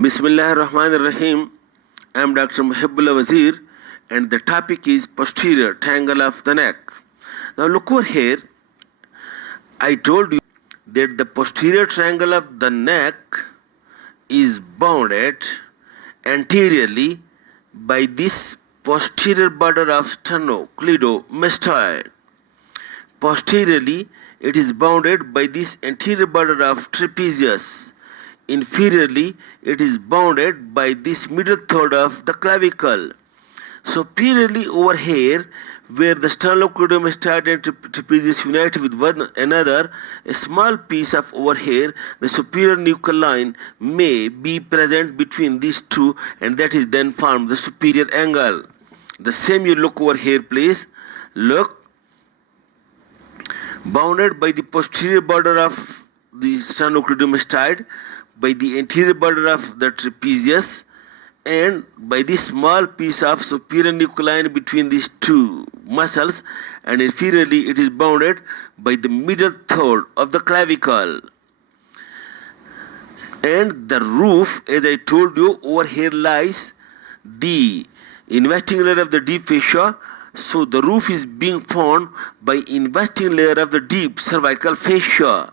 Bismillah ar-Rahman ar-Rahim. I am Dr. Mohibullah Wazir and the topic is posterior triangle of the neck. Now look over here. I told you that the posterior triangle of the neck is bounded anteriorly by this posterior border of sternocleidomastoid. Posteriorly, it is bounded by this anterior border of trapezius. Inferiorly, it is bounded by this middle third of the clavicle. Superiorly over here, where the sternocleidomastoid and trapezius unite with one another, a small piece of over here, the superior nuchal line may be present between these two, and that is then formed the superior angle. The same you look over here, please. Look. Bounded by the posterior border of the sternocleidomastoid, by the anterior border of the trapezius, and by this small piece of superior nuchal line between these two muscles, and inferiorly it is bounded by the middle third of the clavicle. And the roof, as I told you, over here lies the investing layer of the deep fascia. So the roof is being formed by investing layer of the deep cervical fascia.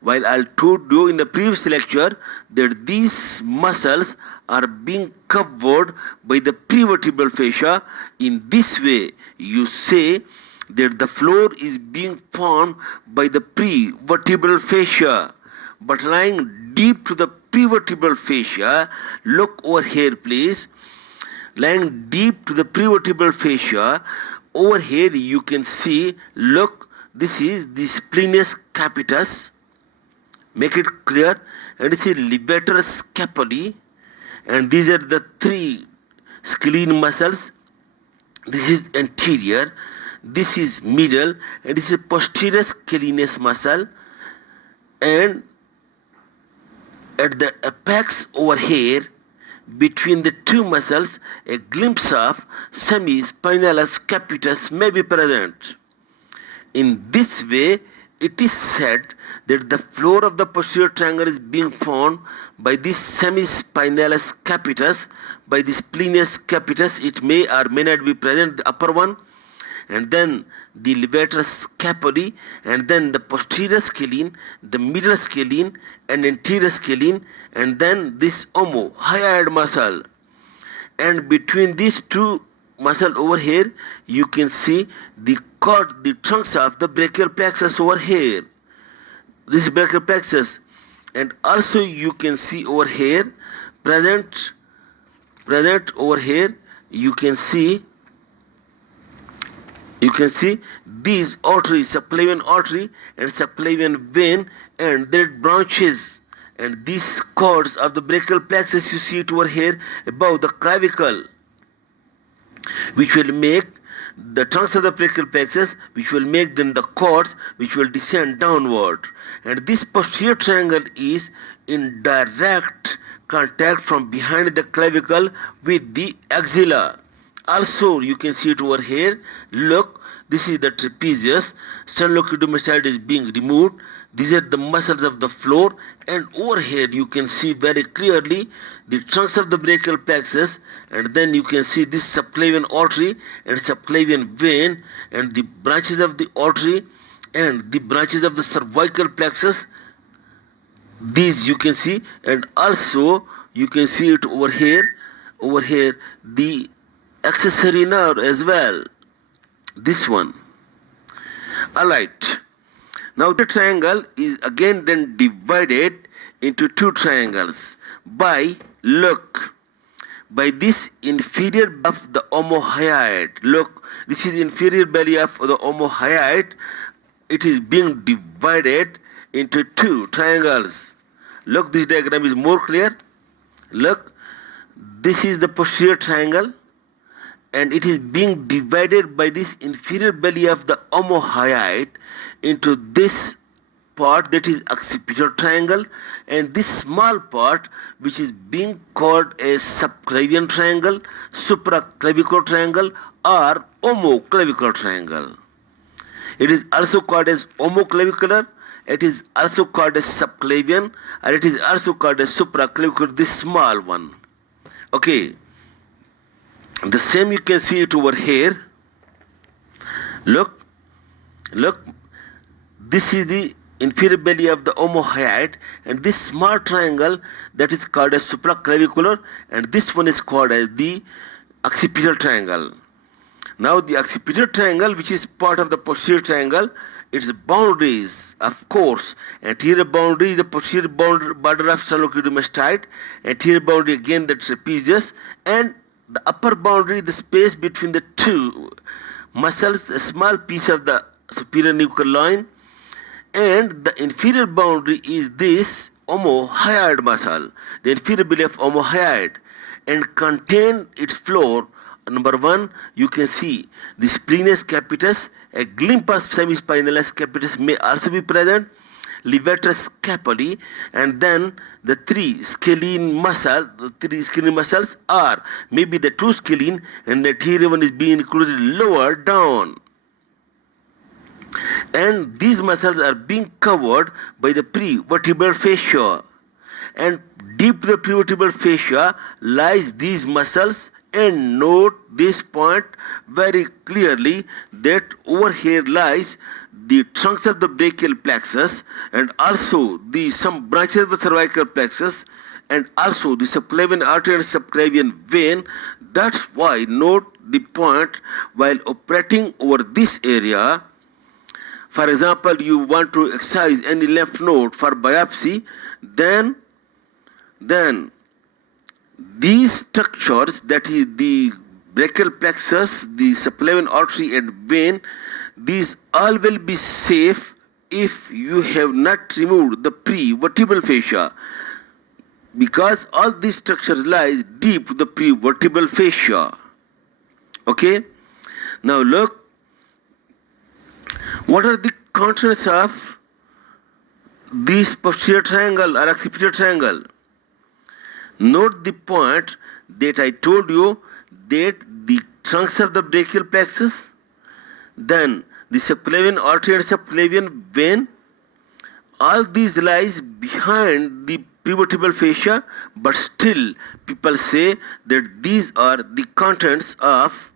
While I told you in the previous lecture that these muscles are being covered by the prevertebral fascia, in this way you say that the floor is being formed by the prevertebral fascia. But lying deep to the prevertebral fascia, look over here please. Lying deep to the prevertebral fascia, over here you can see, look, this is the splenius capitis, make it clear, and this is levator scapulae, and these are the three scalene muscles. This is anterior, this is middle, and this is posterior scalenus muscle, and at the apex over here, between the two muscles, a glimpse of semispinalis capitis may be present. In this way, it is said that the floor of the posterior triangle is being formed by this semispinalis capitis, by the splenius capitis. It may or may not be present, the upper one, and then the levator scapulae, and then the posterior scalene, the middle scalene, and anterior scalene, and then this omohyoid muscle. And between these two muscles over here, you can see the trunks of the brachial plexus over here. This is brachial plexus, and also you can see over here, present over here, you can see these arteries, subclavian artery and subclavian vein, and their branches, and these cords of the brachial plexus, you see it over here above the clavicle, which will make the trunks of the brachial plexus, which will make them the cords which will descend downward. And this posterior triangle is in direct contact from behind the clavicle with the axilla. Also, you can see it over here. Look, this is the trapezius. Sternocleidomastoid is being removed. These are the muscles of the floor, and over here you can see very clearly the trunks of the brachial plexus, and then you can see this subclavian artery and subclavian vein, and the branches of the artery and the branches of the cervical plexus. These you can see, and also you can see it over here, the accessory nerve as well, this one. Alright, now the triangle is again then divided into two triangles by, look, by this inferior of the omohyoid. Look, this is inferior belly of the omohyoid. It is being divided into two triangles. Look, this diagram is more clear. Look, this is the posterior triangle, and it is being divided by this inferior belly of the omohyoid into this part, that is occipital triangle, and this small part which is being called a subclavian triangle, supraclavicular triangle, or omoclavicular triangle. It is also called as omoclavicular It is also called as subclavian, and it is also called as supraclavicular, this small one. Okay, the same you can see it over here. Look, this is the inferior belly of the omohyoid, and this small triangle that is called as supraclavicular, and this one is called as the occipital triangle. Now the occipital triangle, which is part of the posterior triangle, its boundaries, of course, anterior boundary is the posterior border of sternocleidomastoid, anterior boundary again the trapezius, and the upper boundary, the space between the two muscles, a small piece of the superior nuchal line, and the inferior boundary is this omohyoid muscle, the inferior belly of omohyoid, and contain its floor. Number one, you can see the splenius capitis, a glimpse of semispinalis capitis may also be present, levator scapulae, and then the three scalene muscles are maybe the two scalene, and the anterior one is being included lower down. And these muscles are being covered by the prevertebral fascia, and deep to the prevertebral fascia lies these muscles. And note this point very clearly, that over here lies the trunks of the brachial plexus, and also some branches of the cervical plexus, and also the subclavian artery and subclavian vein. That's why note the point while operating over this area. For example, you want to excise any lymph node for biopsy, then these structures, that is the brachial plexus, the subclavian artery and vein, these all will be safe if you have not removed the prevertebral fascia, because all these structures lies deep to the prevertebral fascia. Okay, now look, what are the contents of this posterior triangle or occipital triangle? Note the point that I told you, that the trunks of the brachial plexus, then the subclavian artery and subclavian vein, all these lies behind the prevertebral fascia, but still people say that these are the contents of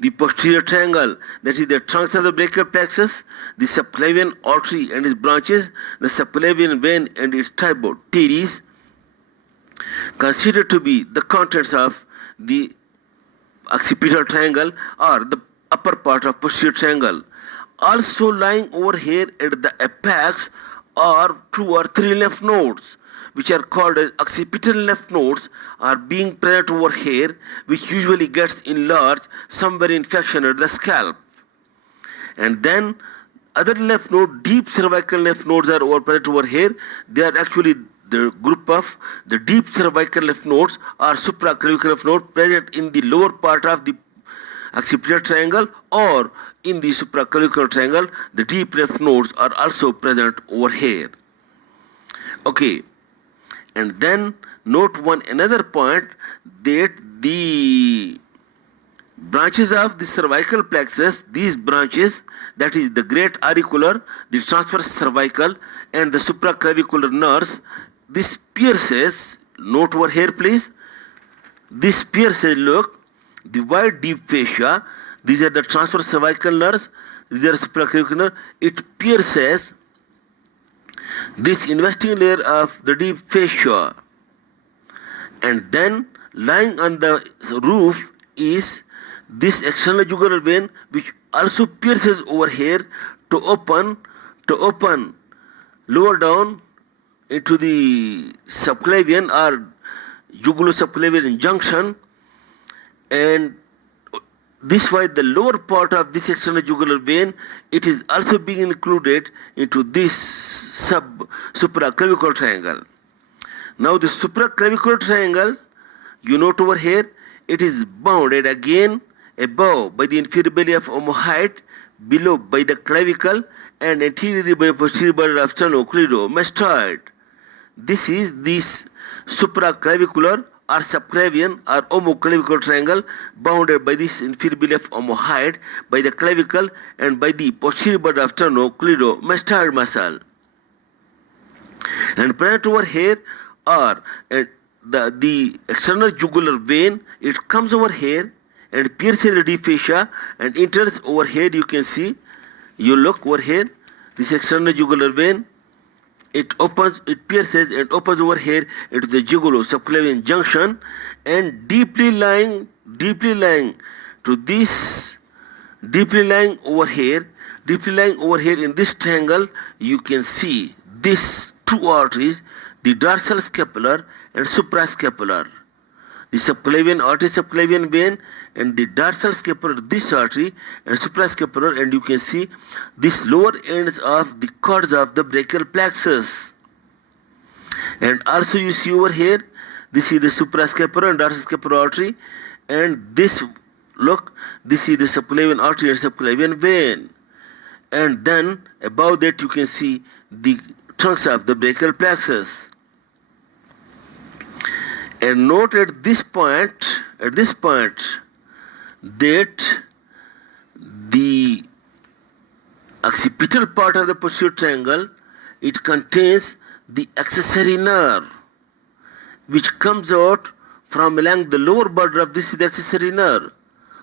the posterior triangle, that is the trunks of the brachial plexus, the subclavian artery and its branches, the subclavian vein and its tributaries, considered to be the contents of the occipital triangle or the upper part of posterior triangle. Also lying over here at the apex are 2 or 3 lymph nodes, which are called as occipital lymph nodes, are being present over here, which usually gets enlarged somewhere in infection at the scalp. And then other lymph node, deep cervical lymph nodes are present over here. They are actually the group of the deep cervical lymph nodes or supraclavicular lymph node present in the lower part of the occipital triangle, or in the supraclavicular triangle, the deep lymph nodes are also present over here. Okay, and then note another point, that the branches of the cervical plexus, these branches, that is the great auricular, the transverse cervical, and the supraclavicular nerves, this pierces, note over here please, this pierces, look, the wide deep fascia, these are the transverse cervical nerves, these are supraclavicular nerves, it pierces this investing layer of the deep fascia, and then lying on the roof is this external jugular vein, which also pierces over here to open lower down into the subclavian or jugulo-subclavian junction, and this way the lower part of this external jugular vein, it is also being included into this supraclavicular triangle. Now the supraclavicular triangle, you note over here, it is bounded again above by the inferior belly of omohyoid, below by the clavicle, and anteriorly by the posterior border of sternocleidomastoid. This is this supraclavicular or subclavian or omoclavicular triangle, bounded by this inferior belly of omohyoid, by the clavicle, and by the posterior border of sternocleidomastoid muscle. And present over here are the external jugular vein. It comes over here and pierces the deep fascia and enters over here. You can see, you look over here, this external jugular vein, it opens, it pierces and opens over here into the jugulo-subclavian junction, and deeply lying to this, deeply lying over here in this triangle, you can see these two arteries, the dorsal scapular and suprascapular. The subclavian artery, subclavian vein, and the dorsal scapular, this artery, and suprascapular, and you can see these lower ends of the cords of the brachial plexus. And also you see over here, this is the suprascapular and dorsal scapular artery, and this, look, this is the subclavian artery and subclavian vein. And then above that you can see the trunks of the brachial plexus. And note at this point that the occipital part of the posterior triangle, it contains the accessory nerve, which comes out from along the lower border of this is the accessory nerve,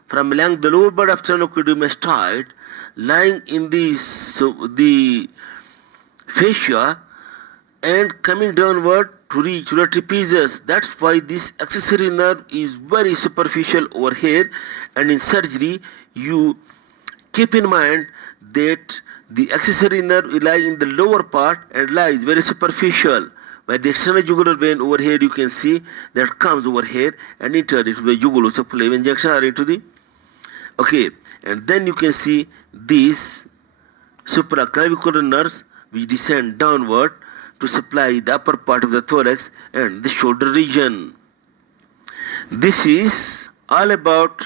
from along the lower border of sternocleidomastoid, lying in the fascia and coming downward to reach the trapezius. That's why this accessory nerve is very superficial over here, and in surgery you keep in mind that the accessory nerve will lie in the lower part and lies very superficial, while the external jugular vein over here you can see that comes over here and enters into the jugulo-subclavian junction or into the, okay, and then you can see these supraclavicular nerves which descend downward to supply the upper part of the thorax and the shoulder region. This is all about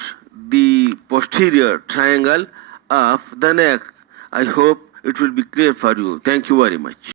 the posterior triangle of the neck. I hope it will be clear for you. Thank you very much.